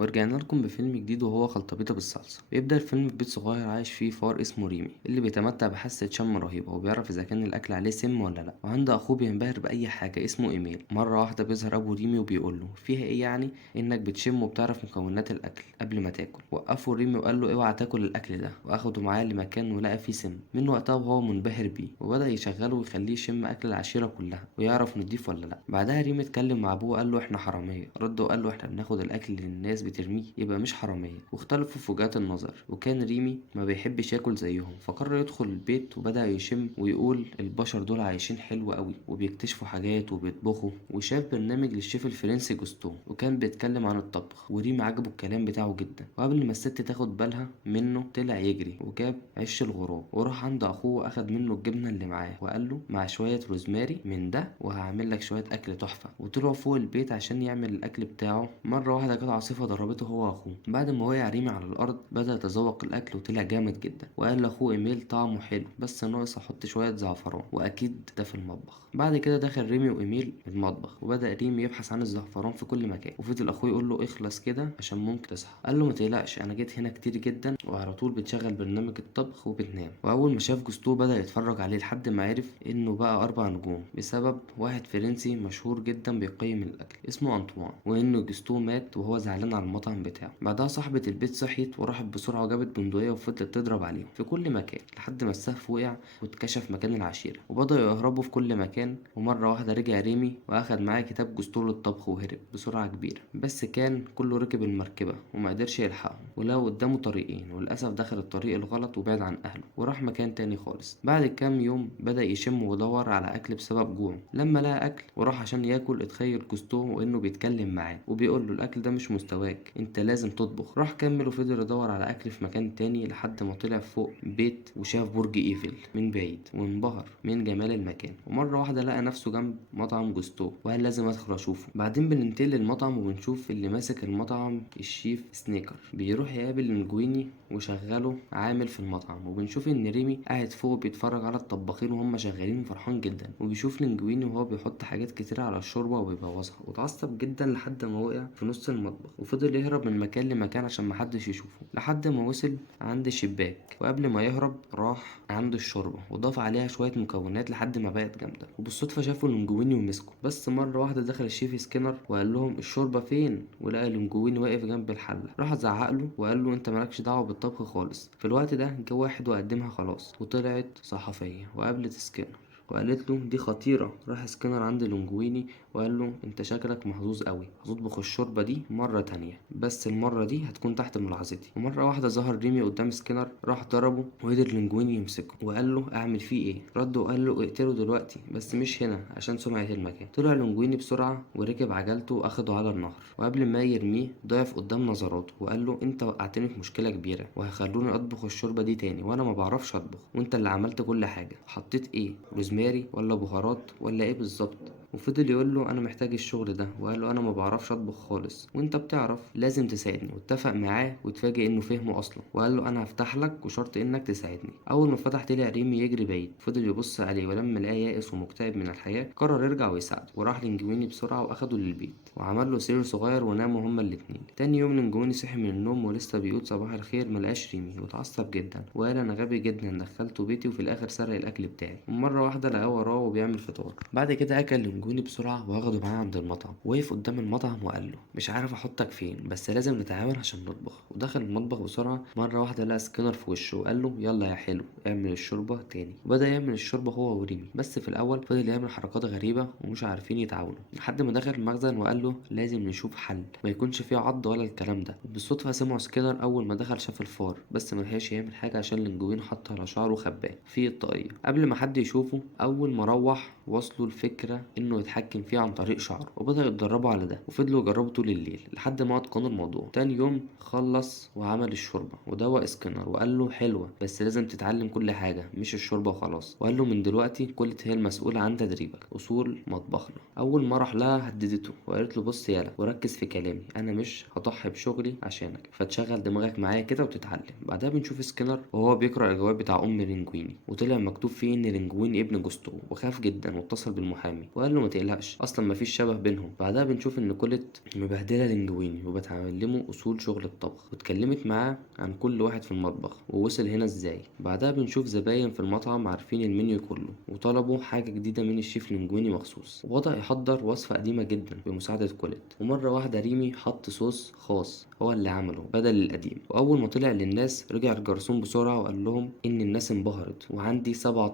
ورجعنا لكم بفيلم جديد وهو خلطبيطة بالصلصة. بيبدأ الفيلم ببيت صغير عايش فيه فار اسمه ريمي اللي بيتمتع بحاسة شم رهيبة وبيعرف إذا كان الأكل عليه سم ولا لأ، وعنده أخوه بينبهر بأي حاجة اسمه إيميل. مرة واحدة بيظهر أبو ريمي وبيقوله فيها إيه يعني إنك بتشم وبتعرف مكونات الأكل قبل ما تاكل. وقفه ريمي وقال له اوعى تاكل الأكل ده، وأخده معاه لمكان ولقى فيه سم. من وقتها وهو منبهر بيه وبدأ يشغله ويخليه يشم أكل العشيرة كلها ويعرف نضيف ولا لأ. بعدها ريمي اتكلم مع أبوه وقال له إحنا حرامية. رد وقال له إحنا بناخد الأكل اللي الناس بترميه يبقى مش حرامية. واختلفوا في وجهات النظر، وكان ريمي ما بيحبش ياكل زيهم، فقرر يدخل البيت وبدأ يشم ويقول البشر دول عايشين حلو قوي وبيكتشفوا حاجات وبيطبخوا. وشاف برنامج للشيف الفرنسي جوستو وكان بيتكلم عن الطبخ، وريمي عجبه الكلام بتاعه جدا. وقبل ما الست تاخد بالها منه طلع يجري وجاب عش الغراب وراح عند اخوه واخد منه الجبنه اللي معاه وقال له مع شويه روزماري من ده وهعمل لك شويه اكل تحفه. وطلعوا فوق البيت عشان يعمل الاكل بتاعه. مره واحده جت عاصفه ضربته هو واخوه. بعد ما وقع ريمي على الارض بدا يتذوق الاكل وطلع جامد جدا، وقال لاخوه ايميل طعمه حلو بس ناقص احط شويه زعفران، واكيد ده في المطبخ. بعد كده دخل ريمي وايميل المطبخ وبدا ريمي يبحث عن الزعفران في كل مكان، وفضل اخوه يقول له اخلص كده عشان ممكن تصحى. قال له ما تقلقش انا جيت هنا كتير جدا وعلى طول بتشغل برنامج الطبخ وبتنام. واول ما شاف جوستو بدا يتفرج عليه لحد ما عرف انه بقى 4 نجوم بسبب واحد فرنسي مشهور جدا بيقيم الاكل اسمه انطوان، وانه جوستو مات وهو زعلان على المطعم بتاعه. بعدها صاحبة البيت صحيت وراحت بسرعة وجابت بندقية وفضلت تضرب عليهم في كل مكان لحد ما السقف وقع واتكشف مكان العشيرة وبدأوا يهربوا في كل مكان. ومرة واحدة رجع ريمي وأخد معاه كتاب جوستو للطبخ وهرب بسرعة كبيرة، بس كان كله ركب المركبة وما قدرش يلحقهم ولقوا قدامه طريقين، وللأسف دخل الطريق الغلط وبعد عن أهله وراح مكان تاني خالص. بعد كام يوم بدأ يشم ويدور على أكل بسبب جوعه. لما لقى أكل وراح عشان ياكل اتخيل جوستو وإنه بيتكلم معاه وبيقول له الأكل ده مش مستواك أنت لازم تطبخ. راح كمل وفضل يدور على أكل في مكان تاني لحد ما طلع فوق بيت وشاف برج إيفل من بعيد وانبهر من جمال المكان. ومرة واحدة لقى نفسه جنب مطعم جوستو وقال لازم أدخل أشوفه. بعدين بننتقل للمطعم وبنشوف اللي ماسك المطعم الشيف سنيكر بيروح يقابل لينجويني وشغله عامل في المطعم. وبنشوف ان ريمي قاعد فوق بيتفرج على الطباخين وهم شغالين وفرحان جدا، وبيشوف لينجويني وهو بيحط حاجات كتير على الشوربه وبيبوظها واتعصب جدا لحد ما وقع في نص المطبخ وفضل يهرب من مكان لمكان عشان محدش يشوفه لحد ما وصل عند شباك. وقبل ما يهرب راح عند الشوربه وضاف عليها شويه مكونات لحد ما بقت جامده. وبالصدفه شافوا لينجويني ومسكه. بس مره واحده دخل الشيف سكينر وقال لهم الشوربه فين، ولقى لينجويني واقف جنب الحله. راح زعق له وقال له انت مالكش دعوه بالطبخ خالص. في الوقت ده جه واحد وقدمها خلاص وطلعت صحفيه وقابلت سكينر وقالت له دي خطيرة. راح سكينر عند لونجويني وقال له انت شكلك محظوظ قوي، هتطبخ الشوربة دي مرة تانية بس المرة دي هتكون تحت ملاحظتي. ومرة واحدة ظهر ريمي قدام سكينر راح ضربه وقدر لونجويني يمسكه وقال له اعمل فيه ايه. رد وقال له اقتله دلوقتي بس مش هنا عشان سمعة المكان. طلع لونجويني بسرعة وركب عجلته واخده على النهر، وقبل ما يرميه ضعف قدام نظراته وقال له انت وقعتني في مشكلة كبيرة وهيخلوني اطبخ الشوربة دي تاني وانا ما بعرفش اطبخ، وانت اللي عملت كل حاجة. حطيت ايه، روزماري ولا بهارات ولا ايه بالظبط؟ وفضل يقول له انا محتاج الشغل ده، وقال له انا ما بعرفش اطبخ خالص وانت بتعرف لازم تساعدني. واتفق معاه واتفاجئ انه فهمه اصلا وقال له انا هفتح لك وشرط انك تساعدني. اول ما فتح طلع ريمي يجري بعيد، فضل يبص عليه ولما لقاه يائس ومكتئب من الحياة قرر يرجع ويساعده. وراح لينجويني بسرعة واخده للبيت وعمل له سرير صغير وناموا هما الاتنين. تاني يوم لينجويني صحي من النوم ولسه بيقول صباح الخير ملقاش ريمي واتعصب جدا وقال انا غبي جدا دخلته بيتي وفي الاخر سرق الاكل بتاعي. ومرة واحدة لقاه وراه وبيعمل فطار. بعد كده اكل لينجويني بسرعة واخده معاه عند المطعم. وقف قدام المطعم وقال له مش عارف احطك فين بس لازم نتعاون عشان نطبخ. ودخل المطبخ بسرعة. مرة واحدة لقى سكينر في وشه وقال له يلا يا حلو اعمل الشوربة تاني. وبدأ يعمل الشوربة هو وريمي، بس في الأول فضل يعمل حركات غريبة ومش عارفين يتعاونوا لحد ما دخل المخزن وقال له لازم نشوف حل ما يكونش فيه عض ولا الكلام ده. بالصدفة سمعوا سكينر أول ما دخل شاف الفار بس ملحقش يعمل حاجة عشان لينجوين حط على شعره وخباه في الطاقية قبل ما حد يشوفه. أول ما روح وصلوا الفكرة إنه يتحكم فيه عن طريق شعره وبدأوا يتدربوا على ده وفضلوا يجربوا طول الليل لحد ما اتقنوا الموضوع. تاني يوم خلص وعمل الشوربة ودوق سكينر وقال له حلوة بس لازم تتعلم كل حاجة مش الشوربة وخلاص. وقال له من دلوقتي كلت هي المسؤولة عن تدريبك أصول مطبخنا. أول ما راح لها هددته وقالت له بص يالا وركز في كلامي أنا مش هضحي بشغلي عشانك فتشغل دماغك معايا كده وتتعلم. بعدها بنشوف سكينر وهو بيقرأ الجواب بتاع أم لينجويني وطلع مكتوب فيه إن لينجويني ابن جوستو وخاف جدا واتصل بالمحامي وقال له له ما تقلقش، اصلا ما فيش شبه بينهم. بعدها بنشوف ان كولت مبهدله لينجويني وبتعلمه اصول شغل الطبخ، واتكلمت معاه عن كل واحد في المطبخ ووصل هنا ازاي. بعدها بنشوف زباين في المطعم عارفين المنيو كله وطلبوا حاجه جديده من الشيف لينجويني مخصوص، وبدأ يحضر وصفه قديمه جدا بمساعده كولت. ومره واحده ريمي حط صوص خاص هو اللي عمله بدل القديم، واول ما طلع للناس رجع الجرسون بسرعه وقال لهم ان الناس انبهرت، وعندي 7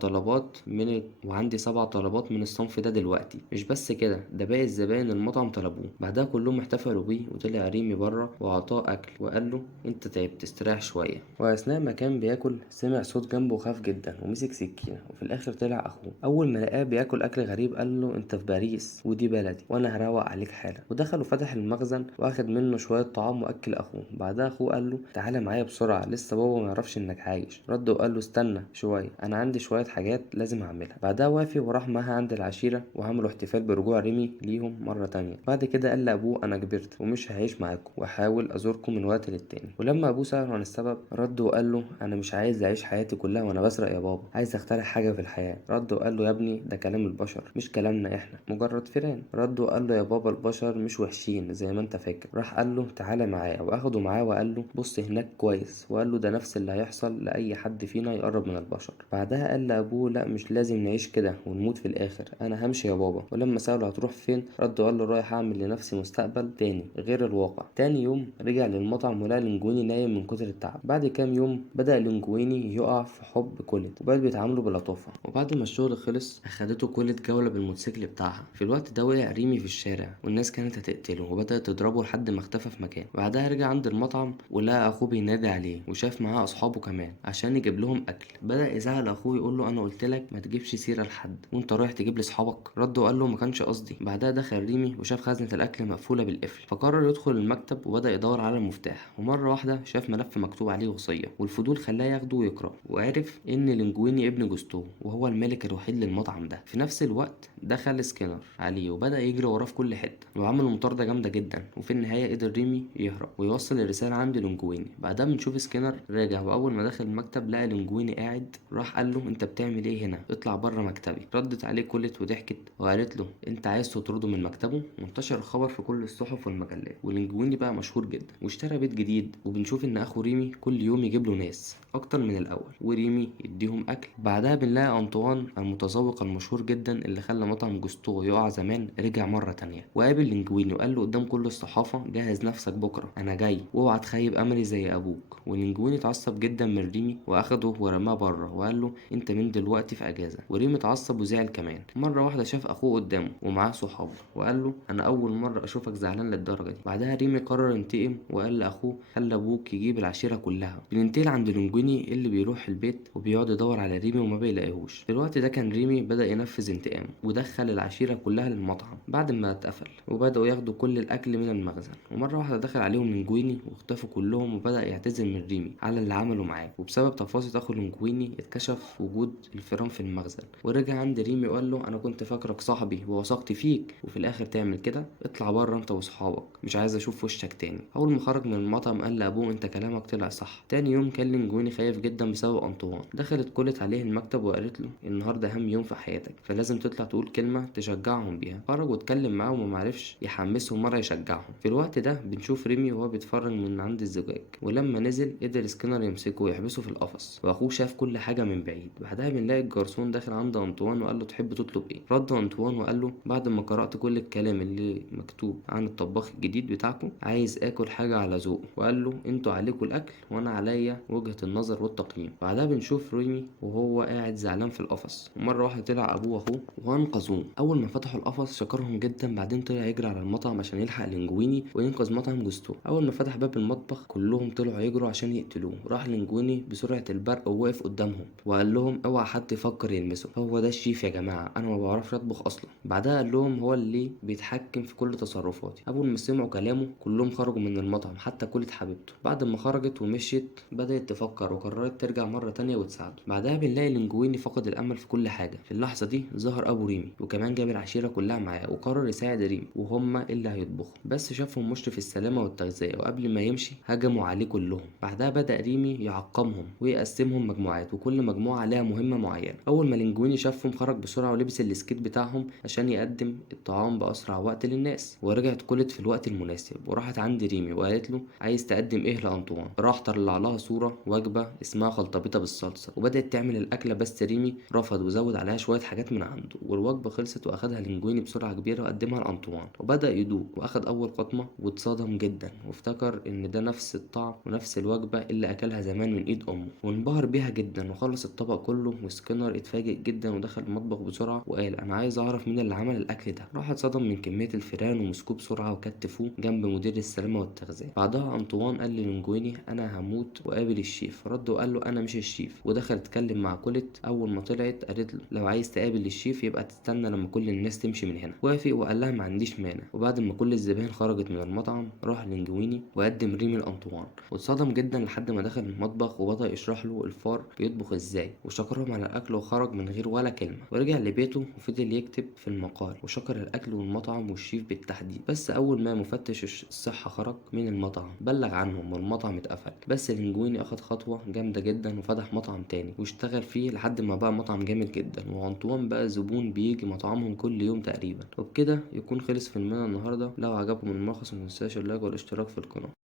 طلبات من الصنف ده دلوقتي. مش بس كده، ده باقي الزباين المطعم طلبوه. بعدها كلهم احتفلوا بيه، وطلع ريمي بره وأعطاه أكل وقال له أنت تعبت استريح شوية. وأثناء ما كان بياكل سمع صوت جنبه وخاف جدا ومسك سكينة، وفي الآخر طلع أخوه. أول ما لقاه بياكل أكل غريب قال له أنت في باريس ودي بلدي وأنا هروق عليك حالا. ودخل وفتح المخزن واخد منه شوية طعام وأكل أخوه. بعدها أخوه قال له تعالى معايا بسرعة، لسه بابا ما يعرفش إنك عايش. رد وقال له استنى شوية، أنا عندي شوية حاجات لازم أعملها. بعدها وافق وراح معاها عند العشيرة وعملوا احتفال برجوع ريمي ليهم مرة تانية. بعد كده قال لأبوه أنا كبرت ومش هعيش معاكم وأحاول أزوركم من وقت للتاني. ولما أبوه سأله عن السبب رد وقال له أنا مش عايز أعيش حياتي كلها وأنا بسرق يا بابا، عايز أخترع حاجة في الحياة. رد وقال له يا ابني ده كلام البشر مش كلامنا إحنا، مجرد فيران. رد وقال له يا بابا البشر مش وحشين زي ما أنت فاكر. راح قال له تعالى معايا وأخده معاه وقال له بص هناك كويس، وقال له ده نفس اللي هيحصل لأي حد فينا يقرب من البشر. بعدها قال لأبوه لا مش لازم نعيش كده ونموت في الآخر، أنا همشي يا بابا. ولما سأله هتروح فين رد وقال له رايح أعمل لنفسي مستقبل تاني غير الواقع. تاني يوم رجع للمطعم ولقى لينجويني نايم من كتر التعب. بعد كام يوم بدأ لينجويني يقع في حب كولت وبقت بيتعاملوا بلطافة. وبعد ما الشغل خلص أخدته كولت جولة بالموتوسيكل بتاعها. في الوقت ده وقع ريمي في الشارع والناس كانت هتقتله وبدأت تضربه لحد ما اختفى في مكان. بعدها رجع عند المطعم ولقى أخوه بينادي عليه وشاف معاه أصحابه كمان عشان يجيب لهم أكل. بدأ يزعل أخوه يقول له أنا قلت لك ما تجيبش سيرة لحد وأنت رايح تجيب لي أصحابك. رد وقال له ما كانش قصدي. بعدها دخل ريمي وشاف خزنة الأكل مقفولة بالقفل، فقرر يدخل المكتب وبدأ يدور على المفتاح. ومرة واحدة شاف ملف مكتوب عليه وصية، والفضول خلاه ياخده ويقرأ، وعرف إن لينجويني ابن جوستو وهو الملك الوحيد للمطعم ده. في نفس الوقت دخل سكينر عليه وبدأ يجري وراه في كل حتة وعملوا مطاردة جامدة جدا، وفي النهاية قدر ريمي يهرب ويوصل الرسالة عند لينجويني. بعدها بنشوف سكينر راجع، وأول ما دخل المكتب لقى لينجويني قاعد. راح قال له أنت بتعمل إيه هنا؟ اطلع بره مكتبي. ردت عليه كولت وضحكت وقالت له أنت عايز تطرده من مكتبه. وانتشر الخبر في كل الصحف والمجلات، ولينجويني بقى مشهور جدا واشترى بيت جديد. وبنشوف إن أخو ريمي كل يوم يجيب له ناس أكتر من الأول وريمي يديهم أكل. بعدها بنلاقي أنطوان المتذوق المشهور جدا اللي خلى مطعم جوستو يقع زمان رجع مرة تانية وقابل لينجويني وقال له قدام كل الصحافة جهز نفسك بكرة أنا جاي واوعى تخيب أملي زي أبوك. ولينجويني اتعصب جدا من ريمي وأخده ورماه بره وقال له أنت من دلوقتي في أجازة. وريمي اتعصب وزعل كمان. مرة واحدة شاف أخوه قدامه ومعاه صحابه وقال له أنا أول مرة أشوفك زعلان للدرجة دي. بعدها ريمي قرر ينتقم وقال لأخوه خلى أبوك يجيب العشيرة كلها. بننتقل عند لينجويني اللي بيروح البيت وبيقعد يدور على ريمي وما بيلاقيهوش. في الوقت ده كان ريمي بدأ ينفذ انتقامه ودخل العشيرة كلها للمطعم بعد ما اتقفل، وبدأوا ياخدوا كل الأكل من المخزن. ومرة واحدة دخل عليهم لينجويني واختفوا كلهم، وبدأ يعتذر من ريمي على اللي عمله معاه. وبسبب تفاصيل أخو لينجويني اتكشف وجود الفيران في المخزن، ورجع عند ريمي وقال له أنا كنت فاكرك صاحبي ووثقت فيك وفي الآخر تعمل كده. اطلع بره أنت وصحابك مش عايز أشوف وشك تاني. أول ما خرج من المطعم قال لأبوه أنت كلامك طلع صح. تاني يوم كان لينجويني خايف جدا بسبب أنطوان. دخلت كولت عليه المكتب وقالت له النهارده أهم يوم في حياتك فلازم تطلع تقول كلمة تشجعهم بيها. خرج واتكلم معاهم ومعرفش يحمسهم مرة يشجعهم. في الوقت ده بنشوف ريمي وهو بيتفرج من عند الزجاج، ولما نزل قدر سكينر يمسكه ويحبسه في القفص، واخوه شاف كل حاجة من بعيد. بعدها بنلاقي الجرسون داخل عند أنطوان وقال له تحب تطلب ايه؟ رد أنطوان وقال له بعد ما قرأت كل الكلام اللي مكتوب عن الطباخ الجديد بتاعكم عايز آكل حاجة على ذوقه. وقال له انتوا عليكوا الأكل وأنا عليا وجهة النظر والتقييم. بعدها بنشوف ريمي وهو قاعد زعلان في القفص، ومرة واحدة طلع أبوه وأخوه وأنقذوه. أول ما فتحوا القفص شكرهم جدا، بعدين طلع يجري على المطعم عشان يلحق لينجويني وينقذ مطعم جوستو. أول ما فتح باب المطبخ كلهم طلعوا يجروا عشان يقتلوه. راح لينجويني بسرعة البرق ووقف قدامهم وقال لهم اوعى حد يفكر يلمسه، هو ده الشيف يا جماعة أنا ما بعرفش أطبخ أصلا. بعدها قال لهم هو اللي بيتحكم في كل تصرفاتي. أول ما سمعوا كلامه كلهم خرجوا من المطعم حتى كولت حبيبته. بعد ما خرجت ومشيت بدأت تفكر وقررت ترجع مرة تانية وتساعده. بعدها بنلاقي لينجويني فقد الأمل في كل حاجة. في اللحظة دي ظهر أبو ريمي وكمان جاب العشيرة كلها معاه وقرر يساعد ريمي وهما اللي هيطبخوا، بس شافهم مشرف السلامة والتغذية وقبل ما يمشي هجموا عليه كلهم. بعدها بدأ ريمي يعقمهم ويقسمهم مجموعات وكل مجموعة عليها مهمة معينة. أول ما لينجويني شافهم خرج بسرعة ولبس السكيت بتاعهم معاهم عشان يقدم الطعام بأسرع وقت للناس. ورجعت كولت في الوقت المناسب وراحت عند ريمي وقالت له عايز تقدم ايه لأنطوان. راح طلع لها صورة وجبة اسمها خلطبيطة بالصلصة وبدأت تعمل الأكلة، بس ريمي رفض وزود عليها شوية حاجات من عنده. والوجبة خلصت وأخدها لينجويني بسرعة كبيرة وقدمها لأنطوان وبدأ يدوق وأخد أول قطمة واتصدم جدا وافتكر إن ده نفس الطعم ونفس الوجبة اللي أكلها زمان من إيد أمه، وانبهر بيها جدا وخلص الطبق كله. وسكينر اتفاجئ جدا ودخل المطبخ بسرعة وقال أنا عايز أعرف مين اللي عمل الأكل ده. راح اتصدم من كمية الفيران ومسكوه بسرعة وكتفوه جنب مدير السلامة والتغذية. بعدها أنطوان قال للينجويني أنا هموت وقابل الشيف. رد وقال له أنا مش الشيف. ودخل اتكلم مع كولت. أول ما طلعت قالت له لو عايز تقابل الشيف يبقى تستنى لما كل الناس تمشي من هنا. وافق وقال لها ما عنديش مانع. وبعد ما كل الزبائن خرجت من المطعم راح لينجويني وقدم ريمي لأنطوان واتصدم جدا لحد ما دخل المطبخ وبدأ يشرح له الفار بيطبخ ازاي وشكرهم على الأكل وخرج من غير ولا كلمة. ورجع لبيته وفضل يكتب في المقال وشكر الأكل والمطعم والشيف بالتحديد. بس أول ما مفتش الصحة خرج من المطعم بلغ عنهم والمطعم اتقفل. بس لينجويني أخد خطوة جامدة جدا وفتح مطعم تاني واشتغل فيه لحد ما بقى مطعم جامد جدا، وأنطوان بقى زبون بيجي مطعمهم كل يوم تقريبا. وبكده يكون خلص فيلمنا النهاردة. لو عجبكم الملخص متنساش اللايك والاشتراك في القناة.